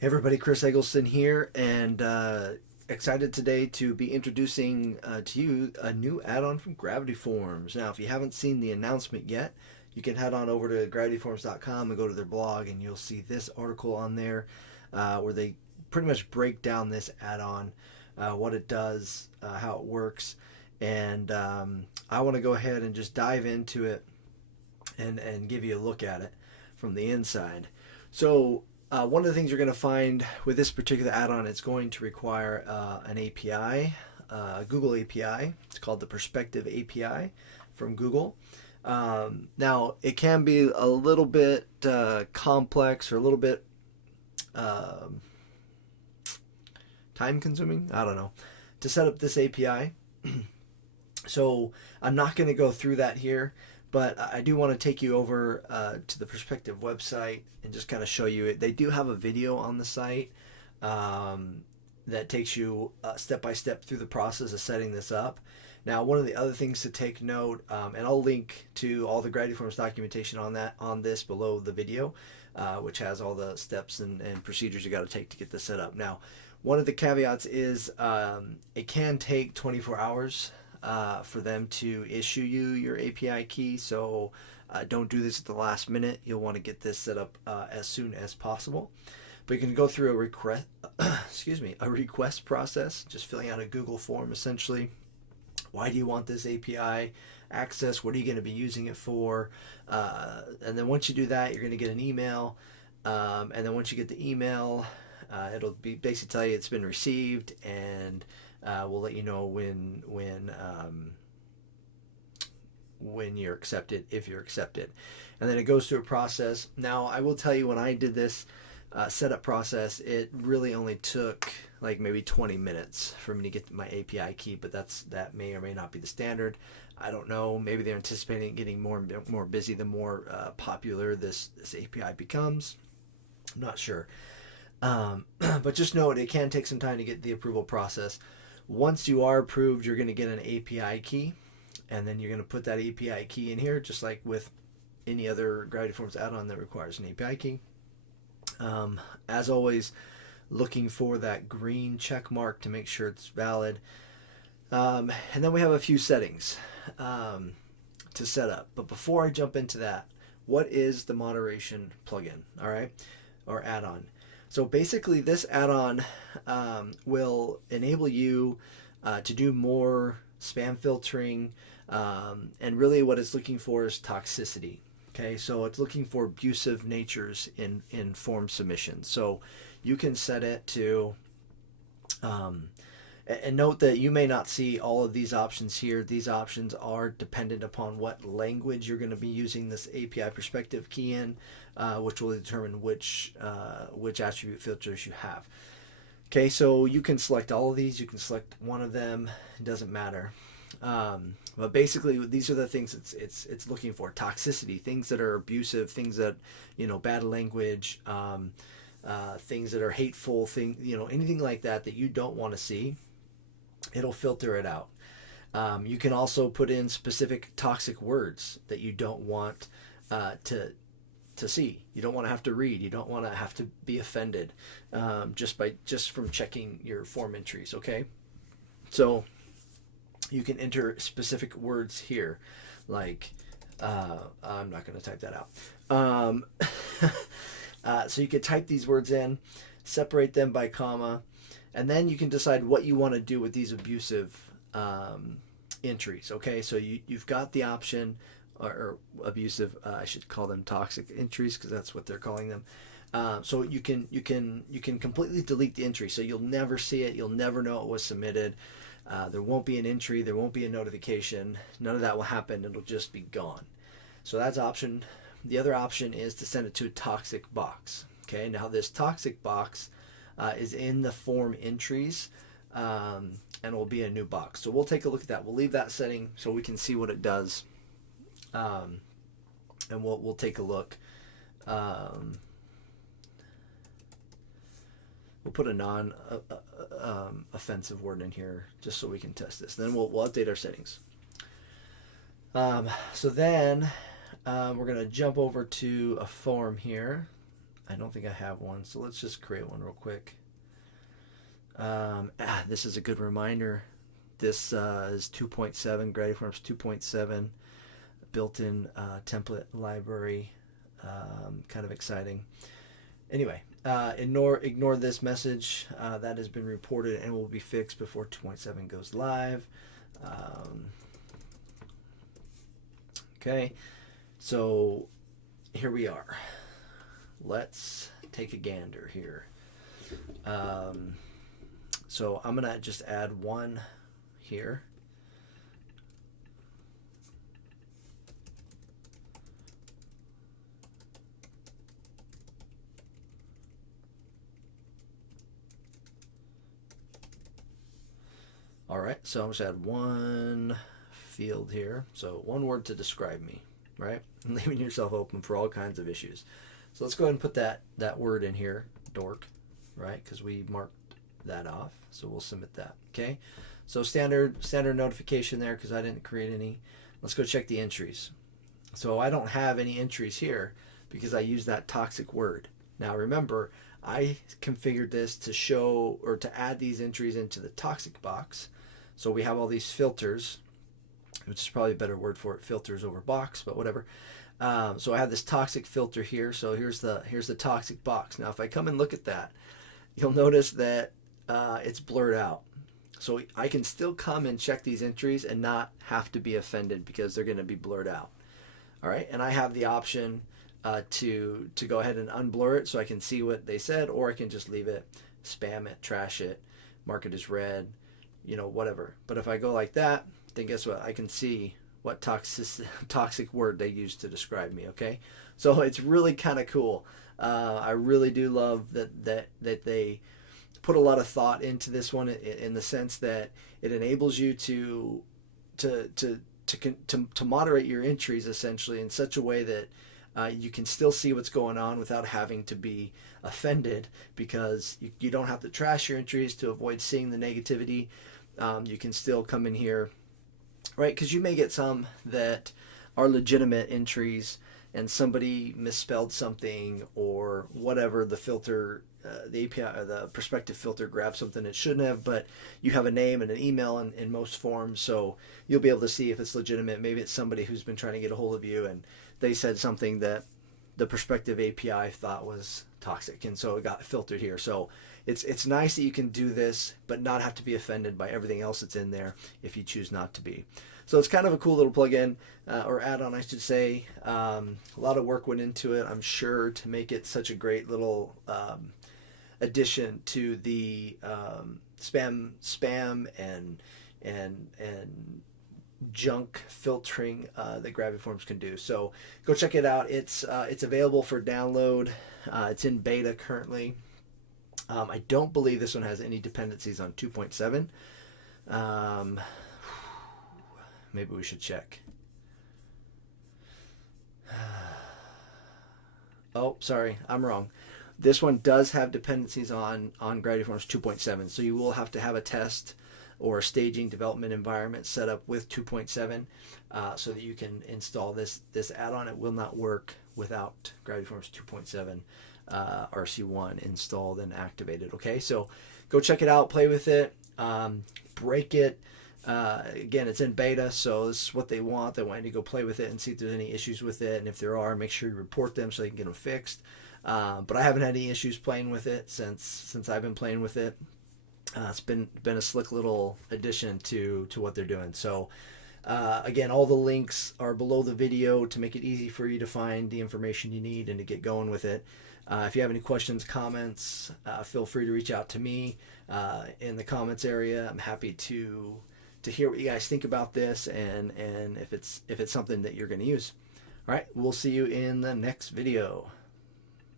Hey everybody, Chris Eggleston here, and excited today to be introducing to you a new add-on from Gravity Forms. Now, if you haven't seen the announcement yet, you can head on over to gravityforms.com and go to their blog, and you'll see this article on there where they pretty much break down this add-on, what it does, how it works, and I want to go ahead and just dive into it and give you a look at it from the inside. So one of the things you're going to find with this particular add-on, it's going to require an API, a Google API. It's called the Perspective API from Google. Now, it can be a little bit complex or a little bit time-consuming. I don't know, to set up this API. So I'm not going to go through that here, but I do want to take you over to the Perspective website and just kind of show you it. They do have a video on the site that takes you step by step through the process of setting this up. Now, one of the other things to take note, and I'll link to all the Gravity Forms documentation on this below the video, which has all the steps and procedures you got to take to get this set up. Now, one of the caveats is it can take 24 hours for them to issue you your API key. So don't do this at the last minute. You'll want to get this set up as soon as possible. But you can go through a request, a request process, just filling out a Google form essentially. Why do you want this API access? What are you going to be using it for? And then once you do that, you're going to get an email. And then once you get the email, it'll be basically tell you it's been received, and we'll let you know when you're accepted, if you're accepted. And then it goes through a process. Now, I will tell you, when I did this setup process, it really only took like maybe 20 minutes for me to get my API key, but that may or may not be the standard. I don't know. Maybe they're anticipating getting more busy the more popular this API becomes. I'm not sure. But just know it can take some time to get the approval process. Once you are approved, you're going to get an API key, and then you're going to put that API key in here, just like with any other Gravity Forms add-on that requires an API key. As always, looking for that green check mark to make sure it's valid. And then we have a few settings to set up. But before I jump into that, what is the moderation plugin? All right, or add-on. So basically, this add-on will enable you to do more spam filtering, and really what it's looking for is toxicity. Okay, so it's looking for abusive natures in form submissions. So you can set it to, and note that you may not see all of these options here. These options are dependent upon what language you're going to be using this API perspective key in, which will determine which attribute filters you have. Okay, so you can select all of these. You can select one of them. It doesn't matter. But basically, these are the things it's looking for: toxicity, things that are abusive, things that, bad language, things that are hateful, anything like that you don't want to see. It'll filter it out. You can also put in specific toxic words that you don't want to see. You don't want to have to read. You don't want to have to be offended just from checking your form entries. Okay, so you can enter specific words here, like I'm not going to type that out. So you could type these words in, separate them by comma, and then you can decide what you want to do with these abusive entries. Okay, so you've got the option, or abusive. I should call them toxic entries because that's what they're calling them. So you can completely delete the entry, so you'll never see it. You'll never know it was submitted. There won't be an entry. There won't be a notification. None of that will happen. It'll just be gone. So that's option. The other option is to send it to a toxic box. Okay, now this toxic box is in the form entries, and it will be a new box. So we'll take a look at that. We'll leave that setting so we can see what it does, and we'll take a look. We'll put a non-offensive word in here just so we can test this. Then we'll update our settings. So then we're going to jump over to a form here. I don't think I have one, so let's just create one real quick. This is a good reminder. This is 2.7, Gravity Forms 2.7, built-in template library. Kind of exciting. Anyway, ignore this message that has been reported and will be fixed before 2.7 goes live. Okay, so here we are. Let's take a gander here. So I'm gonna just add one here. All right, so I'm just add one field here. So one word to describe me, right? And leaving yourself open for all kinds of issues. So let's go ahead and put that word in here, dork, right? Because we marked that off. So we'll submit that. Okay. So standard notification there because I didn't create any. Let's go check the entries. So I don't have any entries here because I used that toxic word. Now remember, I configured this to show or to add these entries into the toxic box. So we have all these filters, which is probably a better word for it, filters over box, but whatever. So I have this toxic filter here. So here's the toxic box. Now if I come and look at that, you'll notice that it's blurred out. So I can still come and check these entries and not have to be offended because they're going to be blurred out. All right, and I have the option to go ahead and unblur it so I can see what they said, or I can just leave it, spam it, trash it, mark it as red, whatever. But if I go like that, then guess what? I can see what toxic word they used to describe me. Okay, so it's really kind of cool. I really do love that they put a lot of thought into this one in the sense that it enables you to moderate your entries essentially in such a way that you can still see what's going on without having to be offended, because you don't have to trash your entries to avoid seeing the negativity. You can still come in here, right? Because you may get some that are legitimate entries and somebody misspelled something or whatever. The filter, the API, the perspective filter grabbed something it shouldn't have, but you have a name and an email in most forms, so you'll be able to see if it's legitimate. Maybe it's somebody who's been trying to get a hold of you and they said something that the perspective API thought was toxic, and so it got filtered here. So it's nice that you can do this but not have to be offended by everything else that's in there if you choose not to be. So it's kind of a cool little plugin, or add-on I should say. A lot of work went into it, I'm sure, to make it such a great little addition to the spam and junk filtering that Gravity Forms can do. So go check it out. It's available for download. It's in beta currently. I don't believe this one has any dependencies on 2.7. Maybe we should check. Oh, sorry, I'm wrong. This one does have dependencies on Gravity Forms 2.7, so you will have to have a test or a staging development environment set up with 2.7 so that you can install this add-on. It will not work without Gravity Forms 2.7 RC1 installed and activated. Okay, so go check it out, play with it, break it. Again, it's in beta, so this is what they want. They want you to go play with it and see if there's any issues with it, and if there are, make sure you report them so they can get them fixed. But I haven't had any issues playing with it since I've been playing with it. It's been a slick little addition to what they're doing. So again, all the links are below the video to make it easy for you to find the information you need and to get going with it. If you have any questions, comments, feel free to reach out to me in the comments area. I'm happy to hear what you guys think about this and if it's something that you're going to use. All right, we'll see you in the next video.